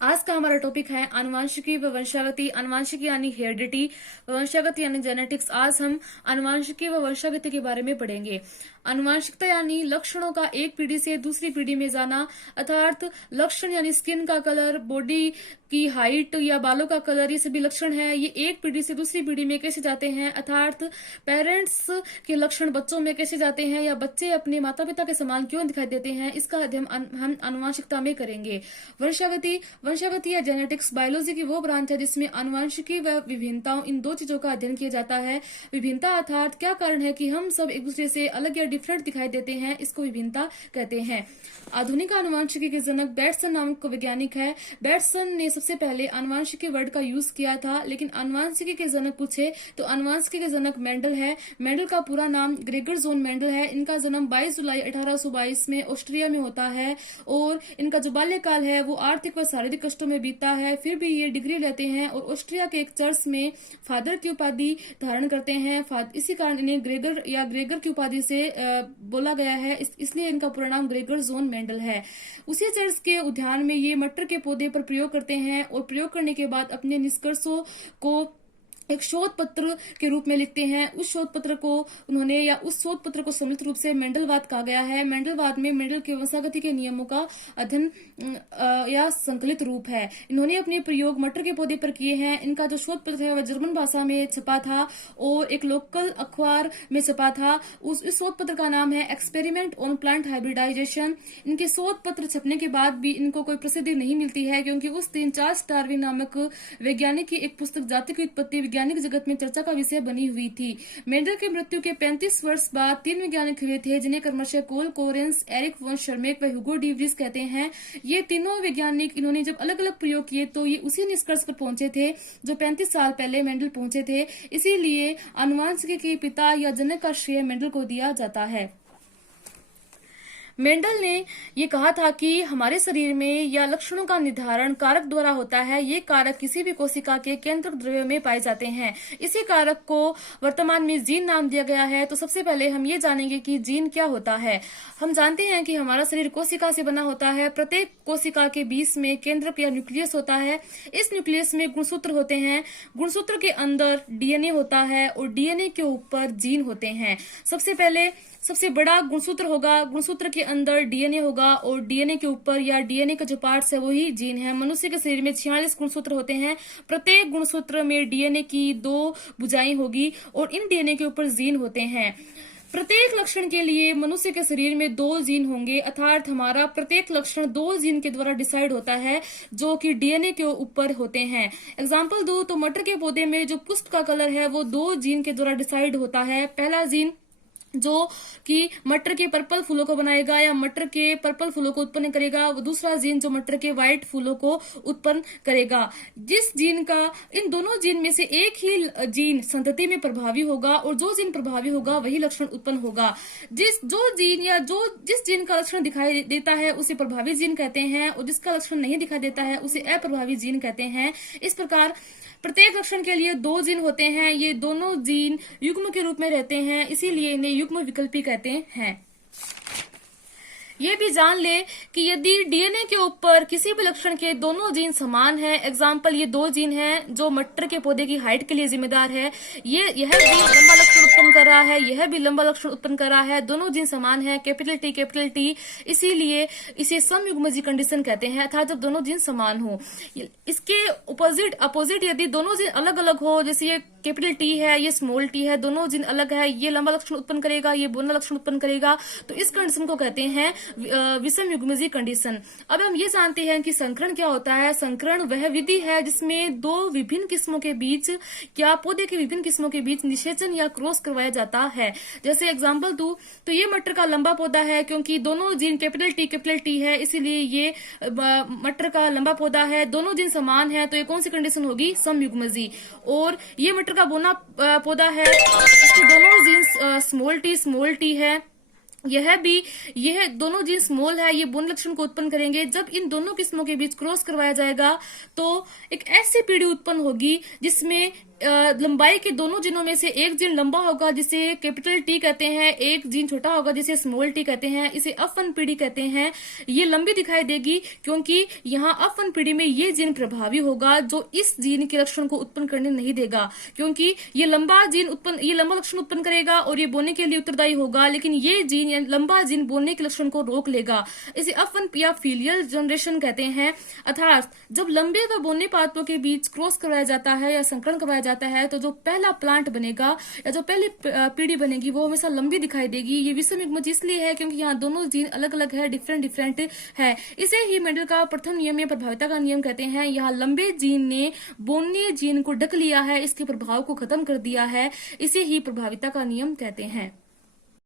आज का हमारा टॉपिक है आनुवंशिकी व वंशागति। आनुवंशिकी यानी हेरिडिटी, वंशागति यानी जेनेटिक्स। आज हम आनुवंशिकी व वंशागति के बारे में पढ़ेंगे। आनुवंशिकता यानी लक्षणों का एक पीढ़ी से दूसरी पीढ़ी में जाना, अर्थात लक्षण यानी स्किन का कलर, बॉडी की हाइट या बालों का कलर, ये सभी लक्षण है। ये एक पीढ़ी से दूसरी पीढ़ी में कैसे जाते हैं, अर्थात पेरेंट्स के लक्षण बच्चों में कैसे जाते हैं या बच्चे अपने माता पिता के समान क्यों दिखाई देते हैं, इसका अध्ययन हम आनुवंशिकता में करेंगे। वंशागति या जेनेटिक्स बायोलॉजी की वो ब्रांच है जिसमें आनुवंशिकी व विभिन्नताओं, इन दो चीजों का अध्ययन किया जाता है। विभिन्नता अर्थात क्या कारण है कि हम सब एक दूसरे से अलग या डिफरेंट दिखाई देते हैं, इसको विभिन्नता कहते हैं। आधुनिक आनुवंशिकी के जनक बैटसन नामक वैज्ञानिक है। बैटसन ने सबसे पहले आनुवंशिकी वर्ड का यूज किया था, लेकिन आनुवंशिकी के जनक पूछे तो आनुवंशिकी के जनक मेंडल है। मेंडल का पूरा नाम ग्रेगर जोन मेंडल है। इनका जन्म 22 जुलाई 1822 में ऑस्ट्रिया में होता है और इनका जो बाल्यकाल है वो आर्थिक व शारीरिक कष्टों में बीता है। फिर भी ये डिग्री लेते हैं और ऑस्ट्रिया के एक चर्च में फादर की उपाधि धारण करते हैं। इसी कारण इन्हें ग्रेगर की उपाधि से बोला गया है, इसलिए इनका पूरा नाम ग्रेगर जोन मेंडल है। उसी चर्च के उद्यान में ये मटर के पौधे पर प्रयोग करते हैं और प्रयोग करने के बाद अपने निष्कर्षों को एक शोध पत्र के रूप में लिखते हैं। उस शोध पत्र को सम्मिलित रूप से मेंडलवाद कहा गया है। मेंडलवाद में मेंडल के वंशागति के नियमों का अध्ययन या संकलित रूप है। इन्होंने अपने प्रयोग मटर के पौधे पर किए हैं। इनका जो शोध पत्र है वह जर्मन भाषा में छपा था और एक लोकल अखबार में छपा था। इस शोध पत्र का नाम है एक्सपेरिमेंट ऑन प्लांट हाइब्रिडाइजेशन। इनके शोध पत्र छपने के बाद भी इनको कोई प्रसिद्धि नहीं मिलती है, क्योंकि उस दिन चार्ल्स डार्विन नामक वैज्ञानिक की एक पुस्तक जाति की उत्पत्ति वैज्ञानिक जगत में चर्चा का विषय बनी हुई थी। मेंडल के मृत्यु के 35 वर्ष बाद 3 वैज्ञानिक हुए थे, जिन्हें क्रमशः कोल कोरेंस, एरिक वन शर्मेक व ह्यूगो डी व्रीज कहते हैं। ये तीनों वैज्ञानिक इन्होंने जब अलग अलग प्रयोग किए तो ये उसी निष्कर्ष पर पहुंचे थे जो 35 साल पहले मेंडल पहुंचे थे। इसीलिए आनुवंशिकी के पिता या जनक का श्रेय मेंडल को दिया जाता है। मेंडल ने ये कहा था कि हमारे शरीर में या लक्षणों का निर्धारण कारक द्वारा होता है। ये कारक किसी भी कोशिका के केंद्रक द्रव्य में पाए जाते हैं। इसी कारक को वर्तमान में जीन नाम दिया गया है। तो सबसे पहले हम ये जानेंगे कि जीन क्या होता है। हम जानते हैं कि हमारा शरीर कोशिका से बना होता है। प्रत्येक कोशिका के बीच में केंद्रक या न्यूक्लियस होता है। इस न्यूक्लियस में गुणसूत्र होते हैं। गुणसूत्र के अंदर डीएनए होता है और डीएनए के ऊपर जीन होते हैं। सबसे बड़ा गुणसूत्र होगा, गुणसूत्र के अंदर डीएनए होगा और डीएनए के ऊपर या डीएनए का जो पार्ट्स है वही जीन है। मनुष्य के शरीर में 46 गुणसूत्र होते हैं। प्रत्येक गुणसूत्र में डीएनए की 2 भुजाएं होगी और इन डीएनए के ऊपर जीन होते हैं। प्रत्येक लक्षण के लिए मनुष्य के शरीर में 2 जीन होंगे, अर्थात हमारा प्रत्येक लक्षण 2 जीन के द्वारा डिसाइड होता है, जो कि डीएनए के ऊपर होते हैं। एग्जाम्पल दूं तो मटर के पौधे में जो पुष्प का कलर है वो 2 जीन के द्वारा डिसाइड होता है। पहला जीन जो कि मटर के पर्पल फूलों को बनाएगा या मटर के पर्पल फूलों को उत्पन्न करेगा, वो दूसरा जीन जो मटर के व्हाइट फूलों को उत्पन्न करेगा। इन दोनों जीन में से एक ही जीन संतति में प्रभावी होगा और जो जीन प्रभावी होगा वही लक्षण उत्पन्न होगा। जिस जीन का लक्षण दिखाई देता है उसे प्रभावी जीन कहते हैं और जिसका लक्षण नहीं दिखाई देता है उसे अप्रभावी जीन कहते हैं। इस प्रकार प्रत्येक लक्षण के लिए 2 जीन होते हैं। ये दोनों जीन युग्म के रूप में रहते हैं, इसीलिए इन्हें युग्म विकल्पी कहते हैं। ये भी जान ले कि यदि डीएनए के ऊपर किसी भी लक्षण के दोनों जीन समान हैं, एग्जाम्पल ये 2 जीन हैं जो मटर के पौधे की हाइट के लिए जिम्मेदार है, यह भी लंबा लक्षण उत्पन्न कर रहा है, यह भी लंबा लक्षण उत्पन्न कर रहा है, दोनों जीन समान है, कैपिटल टी, इसीलिए इसे समयुग्मजीय कंडीशन कहते हैं, अर्थात जब दोनों जीन समान हो। इसके अपोजिट यदि दोनों जीन अलग अलग हो, जैसे ये कैपिटल टी है, ये स्मॉल टी है, दोनों जीन अलग है, ये लंबा लक्षण उत्पन्न करेगा, ये बोना लक्षण उत्पन्न करेगा, तो इस कंडीशन को कहते हैं विषम युग्मजीय कंडीशन। अब हम ये जानते हैं कि संकरण क्या होता है। संकरण वह विधि है जिसमें 2 विभिन्न किस्मों के बीच या पौधे के विभिन्न किस्मों के बीच निषेचन या क्रॉस करवाया जाता है। जैसे एग्जांपल दूं तो ये मटर का लंबा पौधा है, क्योंकि दोनों जीन कैपिटल टी है, इसीलिए ये मटर का लंबा पौधा है। दोनों जीन समान है तो ये कौन सी कंडीशन होगी, समयुग्मजीय। और ये मटर का बोना पौधा है, इसके दोनों जीन स्मॉल टी है, यह दोनों जीन स्मॉल है, ये बोन लक्षण को उत्पन्न करेंगे। जब इन दोनों किस्मों के बीच क्रॉस करवाया जाएगा तो एक ऐसी पीढ़ी उत्पन्न होगी जिसमें लंबाई के दोनों जीनों में से एक जीन लंबा होगा जिसे कैपिटल टी कहते हैं, एक जीन छोटा होगा जिसे स्मॉल टी कहते हैं, इसे F1 पीढ़ी कहते हैं। ये लंबी दिखाई देगी क्योंकि यहाँ F1 पीढ़ी में ये जीन प्रभावी होगा जो इस जीन के लक्षण को उत्पन्न करने नहीं देगा, क्योंकि ये लंबा लक्षण उत्पन्न करेगा और ये बोने के लिए उत्तरदायी होगा, लेकिन ये जीन लंबा जीन बोने के लक्षण को रोक लेगा। इसे F1 या फीलियल जनरेशन कहते हैं। अर्थात जब लंबे व बोने पादपों के बीच क्रॉस करवाया जाता है या संकरण करवाया जाता है तो जो पहला प्लांट बनेगा या जो पहली पीढ़ी बनेगी वो हमेशा लंबी दिखाई देगी। ये विषम युग्मज इसलिए है क्योंकि यहाँ दोनों जीन अलग अलग है, डिफरेंट है। इसे ही मेंडल का प्रथम नियम या प्रभाविता का नियम कहते हैं। यहाँ लंबे जीन ने बोने जीन को ढक लिया है, इसके प्रभाव को खत्म कर दिया है। इसे ही प्रभाविता का नियम कहते हैं।